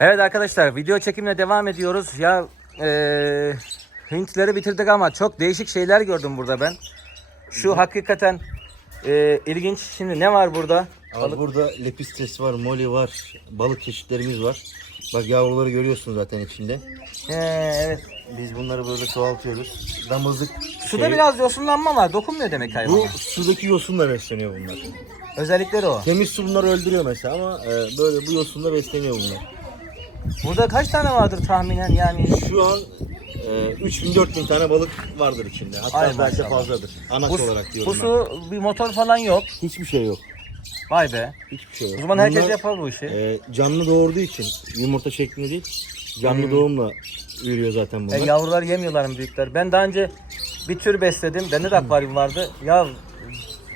Evet arkadaşlar video çekimine devam ediyoruz. Ya eee Hintleri bitirdik ama çok değişik şeyler gördüm burada ben. Şu hakikaten eee, ilginç. Şimdi ne var burada? Abi burada lepistes var, moli var, balık çeşitlerimiz var. Bak yavruları görüyorsun zaten içinde. He, evet. Biz bunları böyle çoğaltıyoruz. Damızlık Suda şey- biraz yosunlanma var. Dokunmuyor demek hayvana. Bu sudaki yosunla besleniyor bunlar. Özellikleri o. Temiz su bunları öldürüyor mesela ama e, böyle bu yosunla besleniyor bunlar. Burada kaç tane vardır tahminen yani? Şu an e, 3000-4000 tane balık vardır içinde. Hatta Ay belki maşallah. fazladır. Anaç Bu, olarak diyorum bu ben. su bir motor falan yok. Hiçbir şey yok. Vay be. Hiçbir şey yok. O zaman herkes Bunlar, yapar bu işi. e, canlı doğurduğu için yumurta şeklinde değil, canlı doğumla ürüyor zaten bunlar. E, yavrular yemiyorlar mı büyükler? Ben daha önce bir tür besledim. Bende de akvaryum vardı. Ya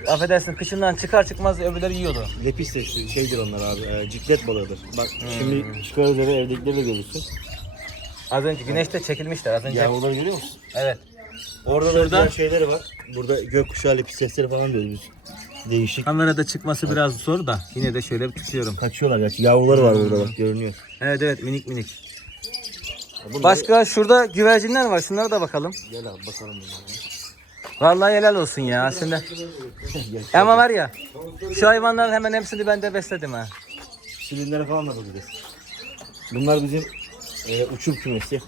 affedersin kışından çıkar çıkmaz öbürleri yiyordu. Lepistes şeydir onlar abi. E, ciklet balığıdır. Bak Hmm. şimdi çıkarız eve evdekileri de görürsün. Az önce güneşte çekilmişler. Az önce. Yavruları görüyor musun? Evet. Orada Şurada- da diğer şeyleri var. Burada gökkuşağı lepistesleri falan diyoruz biz. Değişik. Kamerada çıkması biraz zor da yine de şöyle bir tutuyorum. Kaçıyorlar gerçi. Yavruları var burada bak görünüyor. Evet evet minik minik. Bunları- Başka şurada güvercinler var. Şunlara da bakalım. Gel abi bakalım bunlara. Vallahi helal olsun ya aslında. Ama var ya şu hayvanların hemen hepsini ben de besledim ha. Şirinlere falan da bakacağız. Bunlar bizim e, uçum kümesi.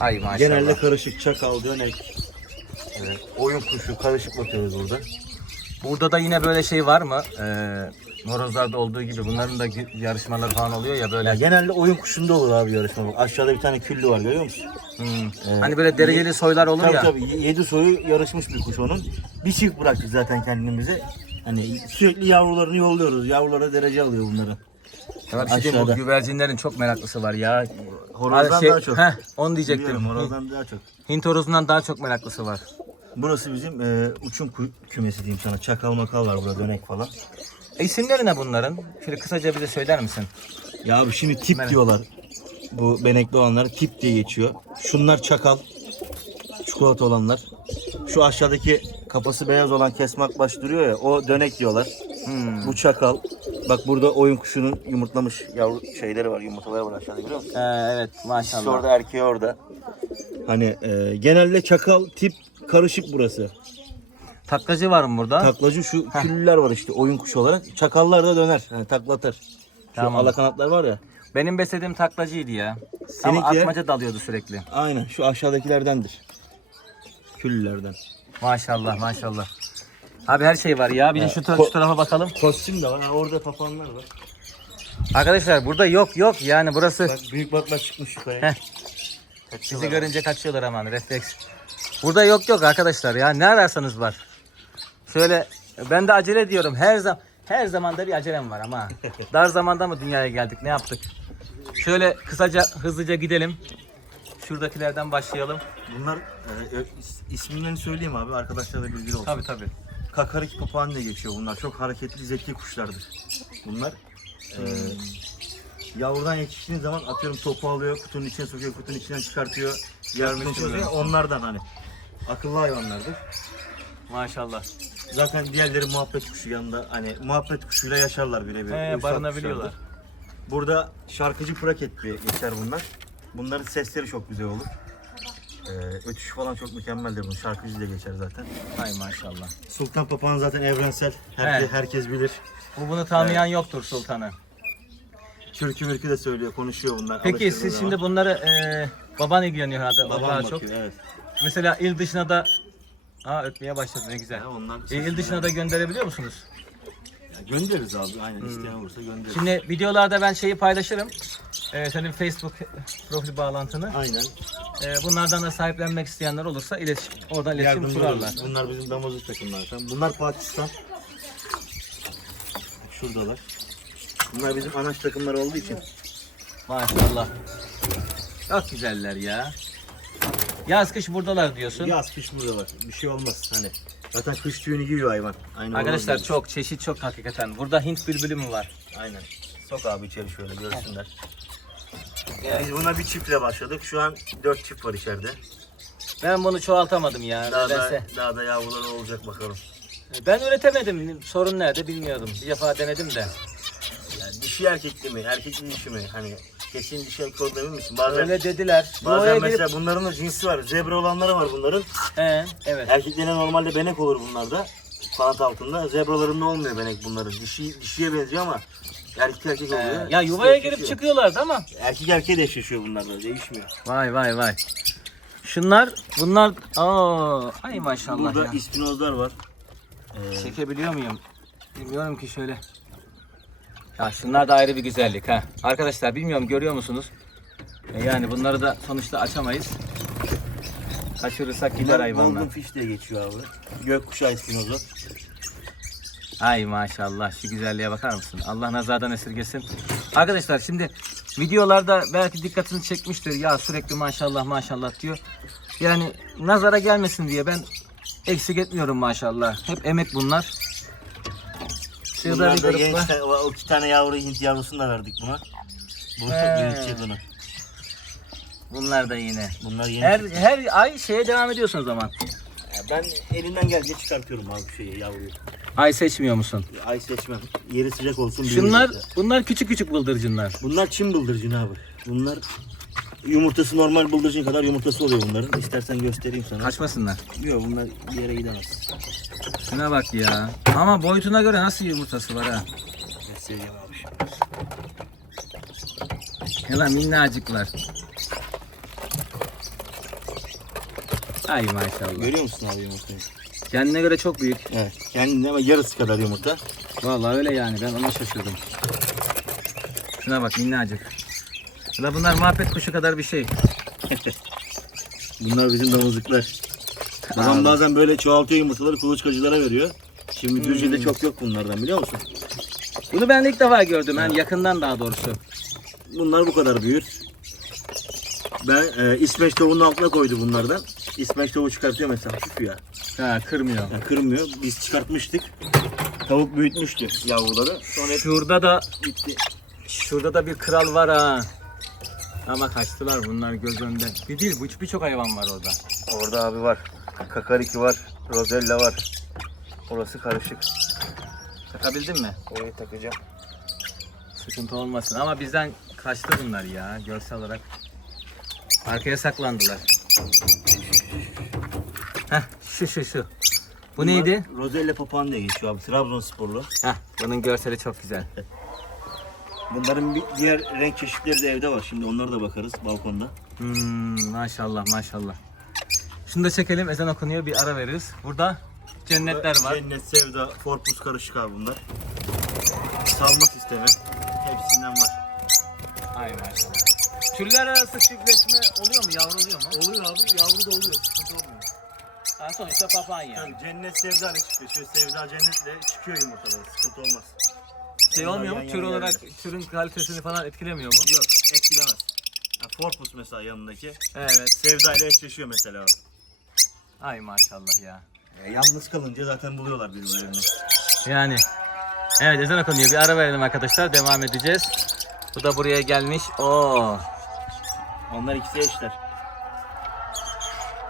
Ay maşallah. Genelde karışık çakal, dönek, e, oyun kuşu karışık bakıyoruz burada. Burada da yine böyle şey var mı? Ee, morozlarda olduğu gibi bunların da yarışmaları falan oluyor ya böyle. Ya genelde oyun kuşunda olur abi yarışma. Bak Aşağıda bir tane küllü var görüyor musun? Hmm. Hani böyle dereceli soylar olur tabii ya. tabii 7 soyu yarışmış bir kuş onun. Bir çift bıraktık zaten kendimize. Hani sürekli yavrularını yolluyoruz. Yavrulara derece alıyor bunları. Ya bir şey diyeyim, bu güvercinlerin çok meraklısı var ya. Horozdan şey- daha çok. Heh, onu diyecektim. Biliyorum horozdan daha çok. Hint horozundan daha çok meraklısı var. Burası bizim e, uçum kü- kümesi diyeyim sana. Çakal makal var burada dönek falan. İsimleri ne bunların? Şöyle kısaca bize söyler misin? Ya abi şimdi tip diyorlar. Bu benekli olanlar tip diye geçiyor. Şunlar çakal. Çikolata olanlar. Şu aşağıdaki kafası beyaz olan kesmak baş duruyor ya o dönek diyorlar. Hmm. Bu çakal. Bak burada oyun kuşunun yumurtlamış yavru şeyleri var, yumurtaları var aşağıda görüyor musun? Ee, evet İkisi maşallah. orada erkeği orada. Hani e, genelde çakal tip karışık burası. Taklacı var mı burada? Taklacı şu küllüler var işte oyun kuşu olarak. Çakallar da döner. Hani taklatır. Şu Tamam. alakanatlar var ya. Benim beslediğim taklacıydı ya. Ama Seninki- atmaca dalıyordu sürekli. Aynen şu aşağıdakilerdendir. Küllülerden. Maşallah maşallah. Abi her şey var ya. Bir de şu, ta- şu tarafa bakalım. Kostüm de var. Ha, orada papağanlar var. Arkadaşlar burada yok yok yani burası Bak büyük balıklar çıkmış yukarıya. Heh. bizi görünce kaçıyorlar hemen refleks. Burada yok yok arkadaşlar ya ne ararsanız var. Şöyle ben de acele ediyorum her zaman her zamanda bir acelem var ama dar zamanda mı dünyaya geldik ne yaptık? Şöyle kısaca hızlıca gidelim. Şuradakilerden başlayalım. Bunlar e, e, is- isimlerini söyleyeyim abi arkadaşlar da bilgili olsun. Tabi tabi. Kakarik papağan diye geçiyor bunlar. Çok hareketli zeki kuşlardır. Bunlar e, yavrudan yetiştiğiniz zaman atıyorum topu alıyor, kutunun içine sokuyor, kutunun içinden çıkartıyor. İçine sokuyor. Onlardan hani. Akıllı hayvanlardır. Maşallah. Zaten diğerleri muhabbet kuşu yanında hani muhabbet kuşuyla yaşarlar birebir. He, Uysal barınabiliyorlar. kuşlardır. Burada şarkıcı praket diye geçer bunlar. Bunların sesleri çok güzel olur. Ee, ötüşü falan çok mükemmeldir bunun. Şarkıcı diye geçer zaten. Hay maşallah. Sultan Papağan zaten evrensel. Evet. Herkes bilir. Bu bunu tanıyan yoktur sultanı. Türkü mürkü de söylüyor, konuşuyor bunlar. Peki siz şimdi bunları e, baban ilgileniyor herhalde o babam daha bakıyor, çok. evet. Mesela il dışına da Aa ötmeye başladı ne güzel. Ya ondan E, il dışına da gönderebiliyor musunuz? Ya göndeririz abi. Aynen isteyen olursa göndeririz. Şimdi videolarda ben şeyi paylaşırım. Ee, senin Facebook profil bağlantını. Aynen. Ee, bunlardan da sahiplenmek isteyenler olursa iletişim, oradan iletişim Yardımcı kurarlar. oluruz. Bunlar bizim damızlık takımlar. Bunlar Pakistan. Şuradalar. Bunlar bizim anaç takımlar olduğu için. Maşallah. Çok güzeller ya. Yaz kış buradalar diyorsun. Yaz kış buradalar. Bir şey olmaz hani. Zaten kış tüyünü giyiyor hayvan. Aynı Arkadaşlar çok çeşit çok hakikaten. Burada Hint bülbülü mü var? Aynen. Sok abi içeri şöyle görsünler. Biz buna bir çiftle başladık. Şu an dört çift var içeride. Ben bunu çoğaltamadım ya. Daha da, nedense. daha da yavruları olacak bakalım. Ben üretemedim. Sorun nerede bilmiyordum. Bir defa denedim de. Yani dişi erkekli mi, erkekli dişi mi? Hani Kesin dişi erkek olduğunu emin misin? Bazen, Öyle dediler. bazen mesela girip... bunların da cinsi var. Zebra olanları var bunların. He, evet. Erkeklerine normalde benek olur bunlarda. Kanat altında. Zebralarında olmuyor benek bunların. Dişi, dişiye benziyor ama erkek erkek He, oluyor. ya İkisi yuvaya girip eşleşiyor. çıkıyorlardı ama. Erkek erkeğe de eşleşiyor bunlarda. Değişmiyor. Vay vay vay. Şunlar, bunlar... Aa, ay maşallah Burada ya. ispinozlar var. Ee, Çekebiliyor muyum? Bilmiyorum ki şöyle. Ya şunlar da ayrı bir güzellik ha. Arkadaşlar bilmiyorum görüyor musunuz? E yani bunları da sonuçta açamayız. Kaçırırsak gider bunlar hayvanlar. golden fish diye geçiyor abi. Gökkuşağı ispinozu. Ay maşallah şu güzelliğe bakar mısın? Allah nazardan esirgesin. Arkadaşlar şimdi videolarda belki dikkatini çekmiştir. Ya sürekli maşallah maşallah diyor. Yani nazara gelmesin diye ben eksik etmiyorum maşallah. Hep emek bunlar. Şurada Bunlar bir da grup genç, var. ta- o iki tane yavru Hint yavrusunu da verdik buna. Bu He. büyütecek onu. Bunlar da yine. Bunlar yeni Her her ay şeye devam ediyorsun o zaman. Ya Ben elimden gelince çıkartıyorum abi şeyi yavruyu. Ay seçmiyor musun? Ay seçmem. Yeri sıcak olsun. Şunlar büyüyecek. bunlar küçük küçük bıldırcınlar. Bunlar Çin bıldırcın abi. Bunlar yumurtası normal bıldırcın kadar yumurtası oluyor bunların. İstersen göstereyim sana. Kaçmasınlar. Yok bunlar bir yere gidemez. Şuna bak ya. Ama boyutuna göre nasıl yumurtası var ha? Göstereyim abi şimdi. Hele minnacıklar. Ay maşallah. Görüyor musun abi yumurtayı? Kendine göre çok büyük. Evet. Kendine ama yarısı kadar yumurta. Vallahi öyle yani ben ona şaşırdım. Şuna bak minnacık. Şuna bunlar muhabbet kuşu kadar bir şey. Bunlar bizim damızlıklar. Babam bazen böyle çoğaltıyor yumurtaları kuluçkacılara veriyor. Şimdi Düzce'de çok yok bunlardan biliyor musun? Bunu ben ilk defa gördüm. Yani yakından daha doğrusu. Bunlar bu kadar büyür. Ben e, İsveç tavuğunun altına koydu bunlardan. İsveç tavuğu çıkartıyor mesela hafif ya. Ha kırmıyor. Yani kırmıyor. Biz çıkartmıştık. Tavuk büyütmüştü yavruları. Sonra hep Şurada da gitti. şurada da bir kral var ha. Ama kaçtılar bunlar göz önünde. Bir değil bu birçok hayvan var orada. Orada abi var. Kakariki var. Rosella var. Orası karışık. Takabildin mi? Orayı takacağım. Sıkıntı olmasın ama bizden kaçtı bunlar ya görsel olarak. Arkaya saklandılar. Heh şu şu şu. Bu neydi? Bunlar Rosella papağan diye geçiyor abi. Trabzonsporlu. Heh bunun görseli çok güzel. Bunların bir diğer renk çeşitleri de evde var. Şimdi onlara da bakarız balkonda. Hmm, maşallah maşallah. Şunu da çekelim ezan okunuyor bir ara veririz. Burada cennetler var. Cennet, Sevda, Forpus karışık abi bunlar. Salma sistemi. Hepsinden var. Ay maşallah. Türler arası çiftleşme oluyor mu? Yavru oluyor mu? Oluyor abi. Yavru da oluyor. Sıkıntı olmuyor. Ha, sonuçta papağan yani. Yani cennet Sevda ne çıkıyor? Şöyle Sevda cennetle çıkıyor yumurtaları. Sıkıntı olmaz. Şey olmuyor mu? Yan Tür yana olarak geldi. türün kalitesini falan etkilemiyor mu? Yok etkilemez. Ha, Forpus mesela yanındaki. Evet. Sevda ile eşleşiyor mesela. Ay maşallah ya. Ya, yalnız kalınca zaten buluyorlar birbirlerini. Yani. Evet ezan okunuyor. Bir ara verelim arkadaşlar. Devam edeceğiz. Bu da buraya gelmiş. Oo. Onlar ikisi eşler.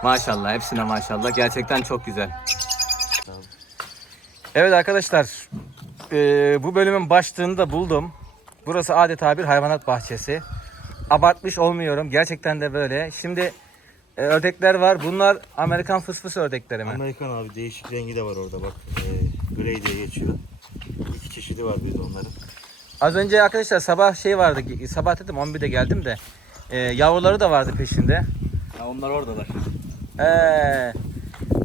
Maşallah. Hepsine maşallah. Gerçekten çok güzel. Evet arkadaşlar. Eee, bu bölümün başlığını da buldum. Burası adeta bir hayvanat bahçesi. Abartmış olmuyorum. Gerçekten de böyle. Şimdi e, ördekler var. Bunlar Amerikan fısfıs ördekleri mi? Amerikan abi değişik rengi de var orada bak. Ee, grey diye geçiyor. İki çeşidi var bir de onların. Az önce arkadaşlar sabah şey vardı. Sabah dedim 11'de geldim de. e, yavruları da vardı peşinde. Ha, onlar oradalar. Ee,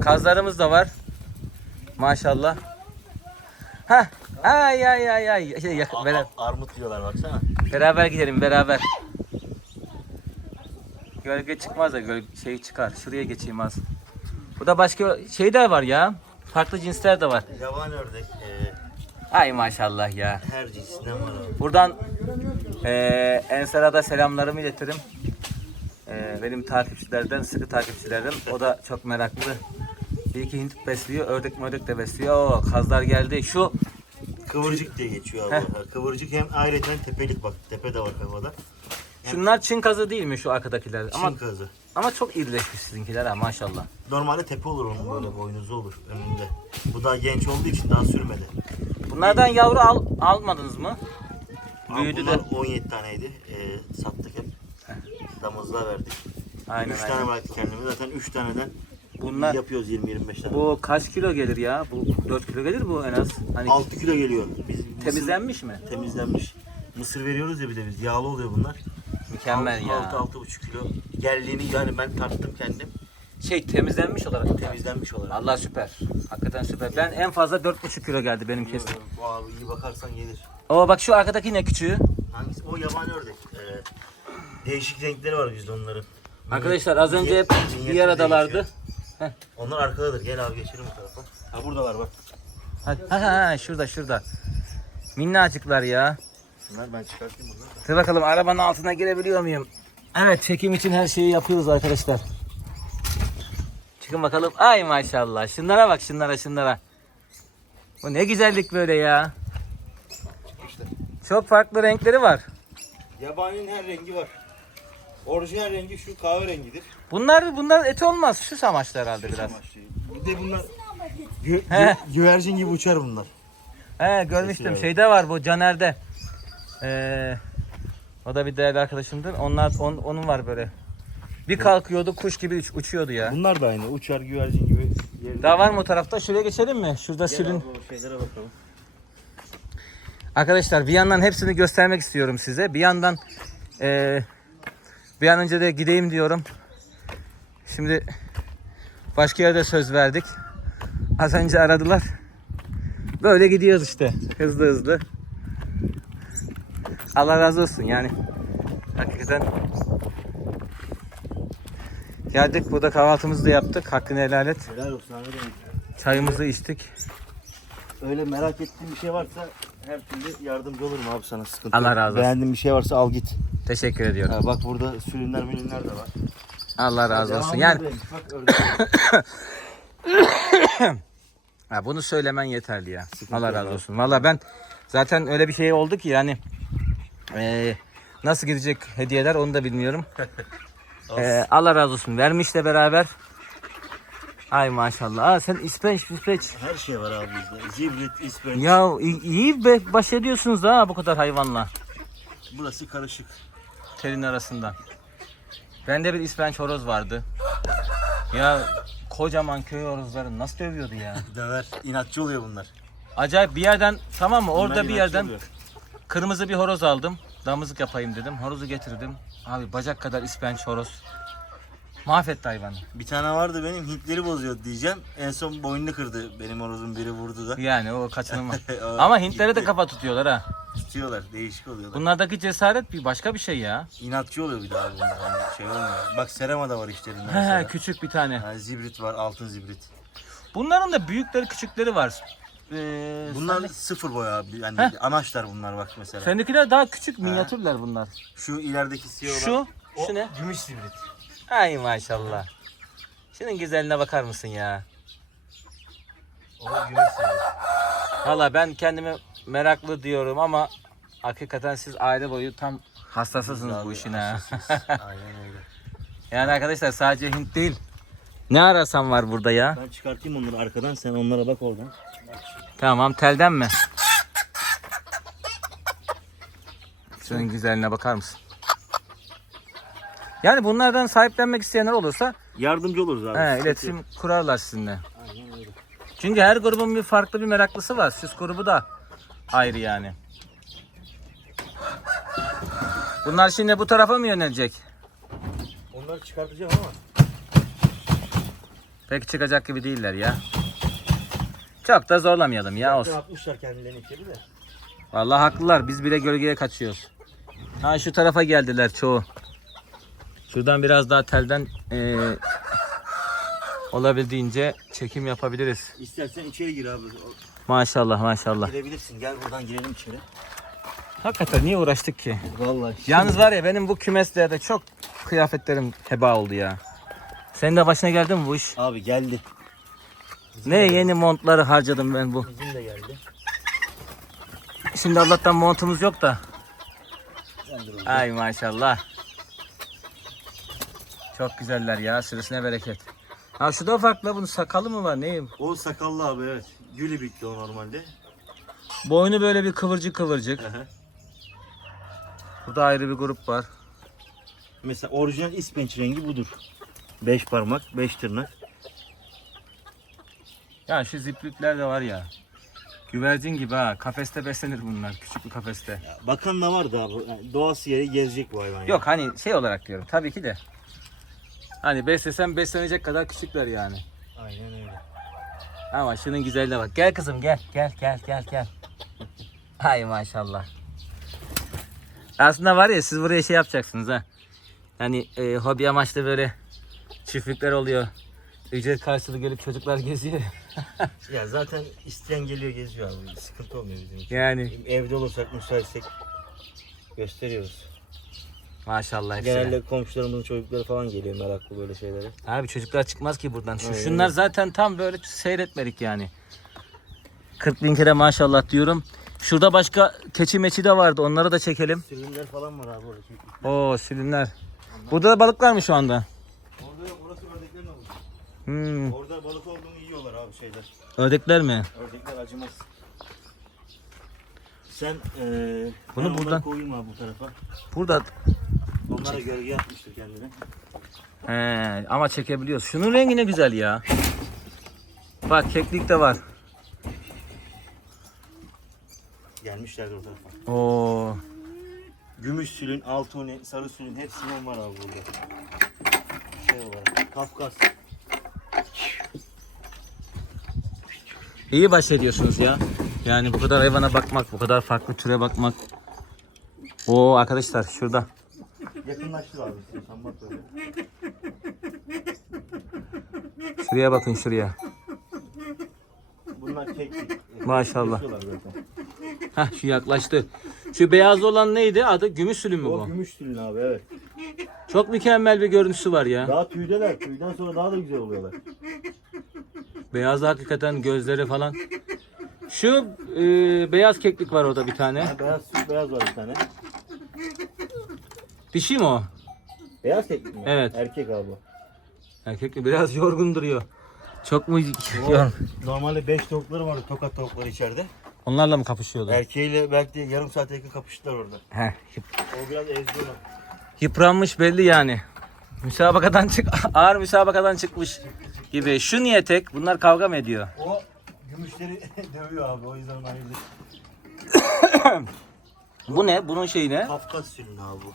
kazlarımız da var. Maşallah. Ha, ay ay ay ay. Şey, yak- A- beraber, a- armut diyorlar baksana. beraber gidelim beraber. Gölge çıkmaz da göl şey çıkar. Şuraya geçeyim az. Bu da başka şeyler var ya. Farklı cinsler de var. Yaban ördek. ee, Ay maşallah ya. her cinsinden var abi. Buradan eee Ensar'a da selamlarımı iletirim. Eee, benim takipçilerden, sıkı takipçilerim. O da çok meraklı. Bir iki Hint besliyor, ördek ördek de besliyor. Oo, kazlar geldi. Şu Kıvırcık diye geçiyor abi. Heh. Kıvırcık hem ayrıca tepelik bak. Tepe de var kafada. şunlar Çin kazı değil mi şu arkadakiler? Ama Çin kazı. ama çok irileşmiş sizinkiler ha maşallah. Normalde tepe olur onun böyle boynuzu olur önünde. Bu daha genç olduğu için daha sürmedi. Bunlardan yavru al, almadınız mı? Abi Büyüdü bunlar de. 17 taneydi. Ee, sattık fazla verdik. Aynen 3 tane aynen. bıraktık kendime. Zaten 3 taneden Bunlar yapıyoruz 20-25 tane. bu kaç kilo gelir ya? Bu 4 kilo gelir bu en az. Hani 6 kilo geliyor. Biz mısır- temizlenmiş mi? temizlenmiş. Mısır veriyoruz ya bir de biz. Yağlı oluyor bunlar. Mükemmel ya. 6-6,5 kilo. Geldiğini yani ben tarttım kendim. Şey temizlenmiş olarak? Temizlenmiş olarak. Allah süper. Hakikaten süper. Ben en fazla 4,5 kilo geldi benim kestim. Bu abi iyi bakarsan gelir. O bak şu arkadaki ne küçüğü? Hangisi? O yabani ördek. Ee, değişik renkleri var bizde onların. Arkadaşlar az önce hep Cinyetleri bir aradalardı. değişiyor. Onlar arkadadır. Gel abi geçelim bu tarafa. Ha buradalar bak. Ha, ha, ha, şurada şurada. Minnacıklar ya. Bunlar ben çıkartayım bunları. Dur bakalım arabanın altına girebiliyor muyum? Evet çekim için her şeyi yapıyoruz arkadaşlar. Çıkın bakalım. Ay maşallah. Şunlara bak şunlara şunlara. Bu ne güzellik böyle ya. İşte. Çok farklı renkleri var. Yabaninin her rengi var. Orijinal rengi şu kahverengidir. Bunlar bunlar et olmaz. Şu amaçlı herhalde biraz. Bir de bunlar gü- He. gü- güvercin gibi uçar bunlar. He görmüştüm. Peki, Şeyde var bu Caner'de. Ee, o da bir değerli arkadaşımdır. Onlar on, onun var böyle. Bir kalkıyordu kuş gibi uç- uçuyordu ya. Bunlar da aynı. Uçar güvercin gibi. Yerinde. Daha var mı o tarafta? Şuraya geçelim mi? Şurada Gel sülün. abi o şeylere bakalım. Arkadaşlar bir yandan hepsini göstermek istiyorum size. Bir yandan eee, bir an önce de gideyim diyorum. Şimdi başka yerde söz verdik. Az önce aradılar. Böyle gidiyoruz işte. Hızlı hızlı. Allah razı olsun yani. Hakikaten geldik burada kahvaltımızı da yaptık. Hakkını helal et. Helal olsun abi. Çayımızı içtik. Öyle merak ettiğin bir şey varsa her türlü yardımcı olurum abi sana sıkıntı Allah razı olsun. Beğendiğin bir şey varsa al git. Teşekkür ediyorum. Ha, bak burada sürünler mürünler de var. Allah razı olsun. Yani. Bak ördek. Ha, bunu söylemen yeterli ya. Allah razı olsun. Valla ben zaten öyle bir şey oldu ki yani eee, nasıl gidecek hediyeler onu da bilmiyorum. Eee, Allah razı olsun. Vermişle beraber. Ay maşallah. Aa, sen ispenç ispenç. Her şey var abi bizde. Zibrit, ispenç. Ya i- iyi be, baş ediyorsunuz ha bu kadar hayvanla. Burası karışık. Telin arasından. Bende bir ispenç horoz vardı. Ya kocaman köy horozları nasıl dövüyordu ya. Döver. İnatçı oluyor bunlar. Acayip bir yerden tamam mı? Orada bir inatçı yerden oluyor. Kırmızı bir horoz aldım. Damızlık yapayım dedim. Horozu getirdim. Abi bacak kadar ispenç horoz. Mahvetti hayvanı. Bir tane vardı benim Hintleri bozuyordu diyeceğim. En son boynunu kırdı. Benim horozun biri vurdu da. Yani o kaçınılmaz. Ama Hintlere de gitti. kafa tutuyorlar ha. Tutuyorlar. Değişik oluyorlar. Bunlardaki cesaret bir başka bir şey ya. İnatçı oluyor bir daha bunlar. Hani şey olmuyor. Bak Serema da var işlerinde mesela. he küçük bir tane. Ha, zibrit var. Altın zibrit. Bunların da büyükleri küçükleri var. Ee, Bunlar sende- sıfır boya abi. Yani Heh. anaçlar bunlar bak mesela. Seninkiler daha küçük minyatürler bunlar. Şu ilerideki siyah olan. Şu, şu ne? Gümüş zibrit. Ay maşallah. Şunun güzelliğine bakar mısın ya? O gümüş zibrit. Valla ben kendimi meraklı diyorum ama hakikaten siz aile boyu tam hastasısınız bu işin ha. Aynen öyle. yani arkadaşlar sadece Hint değil. Ne arasam var burada ya. Ben çıkartayım onları arkadan sen onlara bak oradan. Tamam telden mi? Şunun güzelliğine bakar mısın? Yani bunlardan sahiplenmek isteyenler olursa Yardımcı oluruz abi. he, iletişim kurarlar sizinle. Aynen öyle. Çünkü her grubun bir farklı bir meraklısı var. Süs grubu da ayrı yani. Bunlar şimdi bu tarafa mı yönelecek? Onları çıkartacağım ama. Pek çıkacak gibi değiller ya. Çok da zorlamayalım ya olsun. Atmışlar kendilerini içeri de. Vallahi haklılar. Biz bile gölgeye kaçıyoruz. Ha şu tarafa geldiler çoğu. Şuradan biraz daha telden eee, olabildiğince çekim yapabiliriz. İstersen içeri gir abi. Maşallah maşallah. Girebilirsin. Gel buradan girelim içeri. Hakikaten niye uğraştık ki? Vallahi. Yalnız var ya benim bu kümeslerde çok kıyafetlerim heba oldu ya. Senin de başına geldi mi bu iş? Abi geldi. Ne yeni montları harcadım ben bu. Bizim de geldi. Şimdi Allah'tan montumuz yok da. Ay maşallah. Çok güzeller ya. Sürüsüne bereket. Ha şu da farklı. Bunun sakalı mı var? Neyim? O sakallı abi evet. Gülü bitti o normalde. Boynu böyle bir kıvırcık kıvırcık. Hı hı. Burada ayrı bir grup var. Mesela orijinal ispenç rengi budur. 5 parmak, 5 tırnak. Ya şu ziplikler de var ya. Güvercin gibi ha. Kafeste beslenir bunlar. Küçük bir kafeste. Bakan da var da abi. Yani doğası yeri gezecek bu hayvan. ya. Yok hani şey olarak diyorum. Tabii ki de. Hani beslesem beslenecek kadar küçükler yani. Aynen öyle. Ama şunun güzelliğine bak. Gel kızım gel. Gel gel gel gel. Hay maşallah. Aslında var ya siz buraya şey yapacaksınız ha. Yani e, hobi amaçlı böyle çiftlikler oluyor. Ücret karşılığı gelip çocuklar geziyor. Ya zaten isteyen geliyor geziyor abi. Sıkıntı olmuyor bizim için. yani Evde olursak müsaitsek gösteriyoruz. Maşallah hepsi. Genelde komşularımızın çocukları falan geliyor meraklı böyle şeylere. Abi çocuklar çıkmaz ki buradan. Şu, Aynen şunlar zaten tam böyle seyretmedik yani. 40 bin kere maşallah diyorum. Şurada başka keçi meçi de vardı. Onları da çekelim. Sürünler falan var abi orada. Oo sülünler. Burada da balık var mı şu anda? Orada orası ördeklerin avucu. Hmm. Orada balık olduğunu yiyorlar abi şeyler. Ördekler mi? Ördekler acımaz. Sen eee Bunu ben onları buradan- koyayım abi bu tarafa. Burada. Onlara gölge yapmıştır kendine. He, ama çekebiliyoruz. Şunun rengi ne güzel ya. Bak keklik de var. Gelmişlerdir o tarafa. Oo. Gümüş sülün, altuni, sarı sülün hepsinden var abi burada. Şey olarak. Kafkas. İyi bahsediyorsunuz ya. Yani bu kadar hayvana bakmak, bu kadar farklı türe bakmak. Oo arkadaşlar şurada. Yakınlaştır abi istiyorsan bak böyle. Şuraya bakın şuraya. Bunlar keklik. Maşallah. Kesiyorlar zaten. Heh şu yaklaştı. Şu beyaz olan neydi? Adı gümüş sülün mü O bu? gümüş sülün abi evet. Çok mükemmel bir görüntüsü var ya. Daha tüydeler. Tüyden sonra daha da güzel oluyorlar. Beyaz hakikaten gözleri falan. Şu e, beyaz keklik var orada bir tane. Ha, beyaz süt beyaz var bir tane. Dişi mi o? Beyaz keklik mi? Evet. Erkek abi. o. Erkekli biraz yorgun duruyor. Çok mu yorgun? Normalde 5 tavukları vardı tokat tavukları içeride. Onlarla mı kapışıyordu? Erkeğiyle belki yarım saate yakın kapıştılar orada. Heh, O biraz eziyorlar. yıpranmış belli yani. Müsabakadan çık ağır müsabakadan çıkmış gibi. Şu niye tek? Bunlar kavga mı ediyor? O gümüşleri dövüyor abi o yüzden ayrıldı. Bu ne? Bunun şeyi ne? Kafkas sülünü abi bu.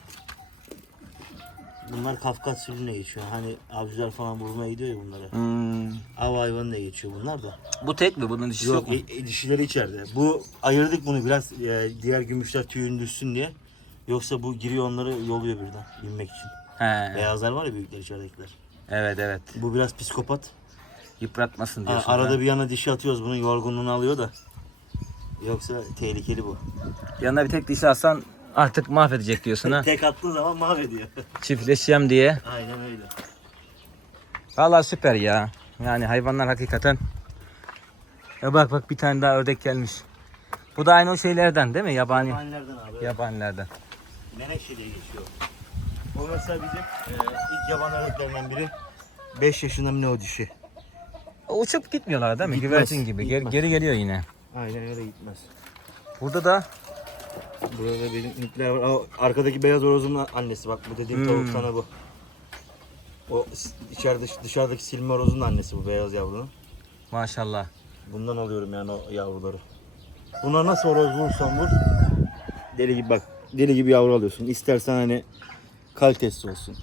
Bunlar Kafkas sülününe geçiyor. Hani avcılar falan vurmaya gidiyor ya bunlara. Hmm. Av hayvanına geçiyor bunlar da. Bu tek mi? Bunun dişisi yok, Yok, mu? e, e, dişileri içeride. Bu ayırdık bunu biraz e, diğer gümüşler tüyünü düşsün diye. Yoksa bu giriyor onları yoluyor birden inmek için. He. Beyazlar var ya büyükler içeridekiler. Evet evet. Bu biraz psikopat. Yıpratmasın Ha, diyorsun. arada ha? bir yana dişi atıyoruz bunun yorgunluğunu alıyor da. Yoksa tehlikeli bu. Yanına bir tek dişi alsan artık mahvedecek diyorsun ha. Tek attığı zaman mahvediyor. Çiftleşeceğim diye. Aynen öyle. Vallahi süper ya. Yani hayvanlar hakikaten. Ya bak bak bir tane daha ördek gelmiş. Bu da aynı o şeylerden değil mi? Yabani. Yabancılardan abi. Yabanilerden. Menekşe diye geçiyor. O mesela bizim e, ilk yaban ördeklerinden biri. 5 yaşında mı ne o dişi? Uçup gitmiyorlar değil mi? Gitmez, Güvercin gibi. Geri, gitmez. geri geliyor yine. Aynen öyle gitmez. Burada da Burada benim nükleer var. Aa, arkadaki beyaz horozun annesi bak bu dediğim Hmm. tavuk sana bu. O s- içeride dışarıdaki silme horozun annesi bu beyaz yavrunun. maşallah. Bundan alıyorum yani o yavruları. Buna nasıl horoz vursan vur. Deli gibi bak. Deli gibi yavru alıyorsun. İstersen hani kalitesi olsun.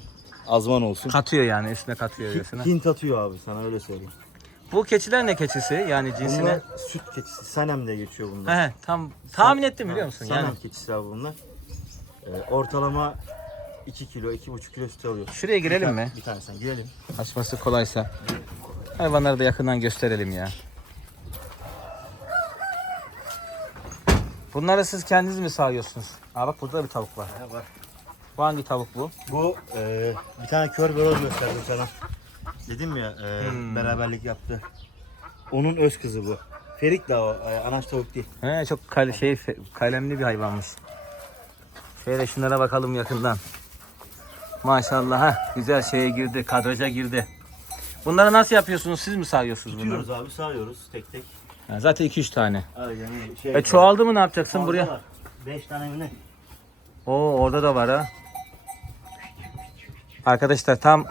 Azman olsun. Katıyor yani üstüne katıyor diyorsun. ha. Hint atıyor abi sana öyle söyleyeyim. Bu keçiler ne keçisi? Yani cinsine. Bunlar süt keçisi. Sanem diye geçiyor bunlar. He, tam tahmin ettim biliyor musun? Sanem Yani keçisi abi bunlar. Ee, ortalama 2 kilo, 2,5 kilo süt alıyor. şuraya girelim Bir mi? tane- Bir tanesine girelim. Açması kolaysa. Hayvanları da yakından gösterelim ya. Bunları siz kendiniz mi sağıyorsunuz? Aa bak burada bir tavuk var. Ha, var. Bu hangi tavuk bu? Bu e, bir tane kör horoz gösterdim sana. Dedim ya e, Hmm. beraberlik yaptı. Onun öz kızı bu. Ferik de o. e, anaç tavuk değil. He, çok kal şey fe- kalemli bir hayvanmış. Şöyle şunlara bakalım yakından. Maşallah ha güzel şeye girdi, kadraja girdi. Bunları nasıl yapıyorsunuz? Siz mi sağıyorsunuz bunları? Tutuyoruz abi sağıyoruz tek tek. Ha, zaten 2-3 tane. Aynen öyle. Şey, E çoğaldı mı ne yapacaksın buraya? 5 tane mi ne? Oo orada da var ha. Arkadaşlar tam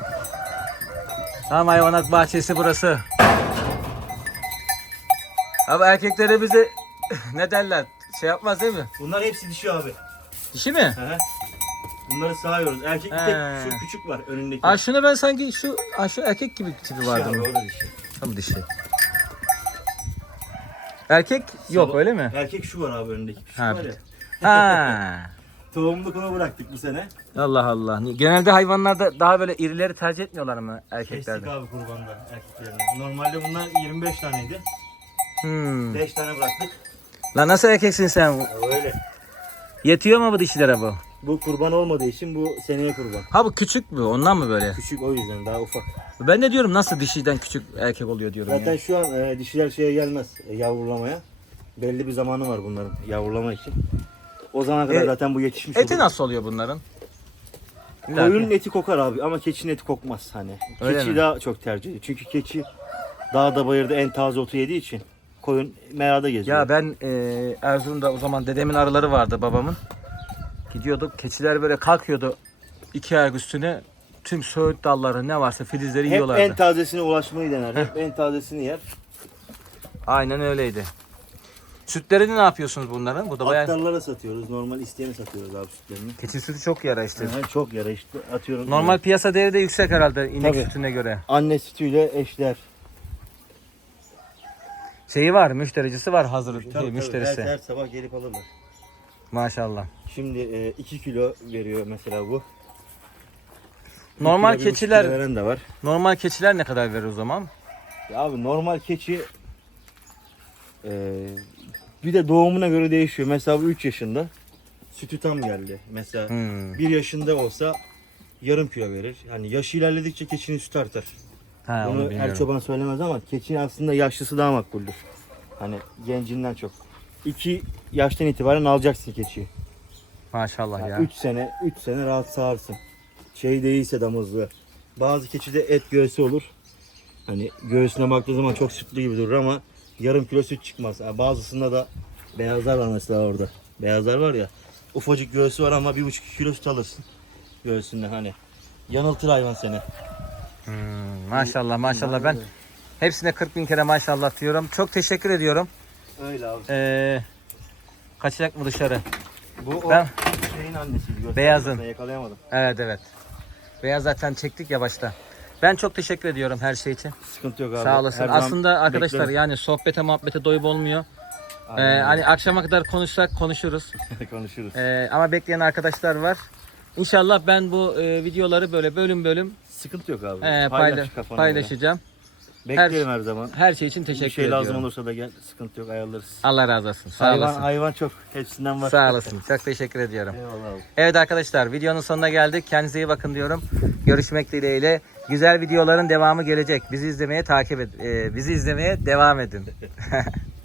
tam hayvanat bahçesi burası. Abi erkekleri bizi ne derler? Şey yapmaz değil mi? Bunlar hepsi dişi abi. Dişi mi? Hı hı. Bunları sağıyoruz. Erkek bir He. tek şu küçük var önündeki. Aa şunu ben sanki şu şu erkek gibi tipi Dişi vardı. abi, mı? o da dişi. Tam dişi. Erkek yok Sabah- öyle mi? Erkek şu var abi önündeki. Küçük Ha, var ya. Ha. Tohumluk onu bıraktık bu sene. Allah Allah. Genelde hayvanlarda daha böyle irileri tercih etmiyorlar mı erkeklerde? Kestik abi kurbanda erkeklerini. Normalde bunlar 25 taneydi. Hmm. 5 tane bıraktık. Lan nasıl erkeksin sen? Öyle. Yetiyor mu bu dişilere bu? Bu kurban olmadığı için bu seneye kurban. Ha bu küçük mü? Ondan mı böyle? Küçük o yüzden daha ufak. Ben de diyorum nasıl dişiden küçük erkek oluyor diyorum Zaten ya. şu an e, dişiler şeye gelmez e, yavrulamaya. Belli bir zamanı var bunların yavrulama için. O zamana kadar E, zaten bu yetişmiş Eti olur. nasıl oluyor bunların? İlla Koyunun eti kokar abi ama keçinin eti kokmaz hani. Öyle keçi mi? daha çok tercih ediyor. Çünkü keçi dağda bayırda en taze otu yediği için koyun merada geziyor. Ya ben e, Erzurum'da o zaman dedemin arıları vardı babamın. Gidiyorduk keçiler böyle kalkıyordu iki ayak üstüne tüm söğüt dalları ne varsa filizleri Hep yiyorlardı. en tazesine ulaşmayı dener. Hep en tazesini yer. Aynen öyleydi. Sütlerini ne yapıyorsunuz bunların? Bu da bayağı... Aktarlara satıyoruz. Normal isteyene satıyoruz abi sütlerini. Keçi sütü çok yara işte. Çok yara işte atıyorum. Normal piyasa değeri de yüksek herhalde inek Tabii. sütüne göre. Anne sütüyle eşler. Şeyi var, müştericisi var hazır şey, müşterisi. Her, her sabah gelip alırlar. Maşallah. Şimdi 2 kilo veriyor mesela bu. Bir Normal kilo, bir buçuk keçiler, veren de var. normal keçiler ne kadar verir o zaman? Ya abi normal keçi e, bir de doğumuna göre değişiyor. Mesela bu 3 yaşında sütü tam geldi. Mesela Hmm. 1 yaşında olsa yarım kilo verir. Yani yaşı ilerledikçe keçinin sütü artar. Ha, onu Bunu her bilmiyorum. çoban söylemez ama keçinin aslında yaşlısı daha makbuldür. Hani gencinden çok. 2 yaştan itibaren alacaksın keçiyi. Maşallah ya. 3 sene 3 sene rahat sağarsın. Şey değilse damızlı. Bazı keçide et göğsü olur. Hani göğsüne baktığı zaman çok sütlü gibi durur ama yarım kilo süt çıkmaz. Ha, bazısında da beyazlar var mesela orada. Beyazlar var ya. Ufacık göğsü var ama bir buçuk kilo süt alırsın. Göğsünde hani. Yanıltır hayvan seni. Hmm, maşallah maşallah ben hepsine 40 bin kere maşallah diyorum. Çok teşekkür ediyorum. Öyle abi. Ee, kaçacak mı dışarı? Bu o Ben- şeyin annesiydi. gösterdim Beyazın. Yakalayamadım. Evet evet. Beyaz zaten çektik ya başta. Ben çok teşekkür ediyorum her şey için. Sıkıntı yok abi. Sağ olasın. Her Aslında arkadaşlar beklerim. yani sohbete muhabbete doyum olmuyor. Ee, Aynen hani akşama kadar konuşsak konuşuruz. konuşuruz. Ee, ama bekleyen arkadaşlar var. İnşallah ben bu e, videoları böyle bölüm bölüm Sıkıntı yok abi. e, Paylaş paylaşacağım. göre. Beklerim her zaman. Her şey için Bir teşekkür şey lazım ediyorum. olursa da gel. Sıkıntı yok ayarlarız. Allah razı olsun. Sağ hayvan, olasın. hayvan çok. Hepsinden var. Sağ olasın. Çok teşekkür ediyorum. Eyvallah abi. Evet arkadaşlar videonun sonuna geldik. Kendinize iyi bakın diyorum. Görüşmek dileğiyle. Güzel videoların devamı gelecek. Bizi izlemeye takip ed- e, bizi izlemeye devam edin.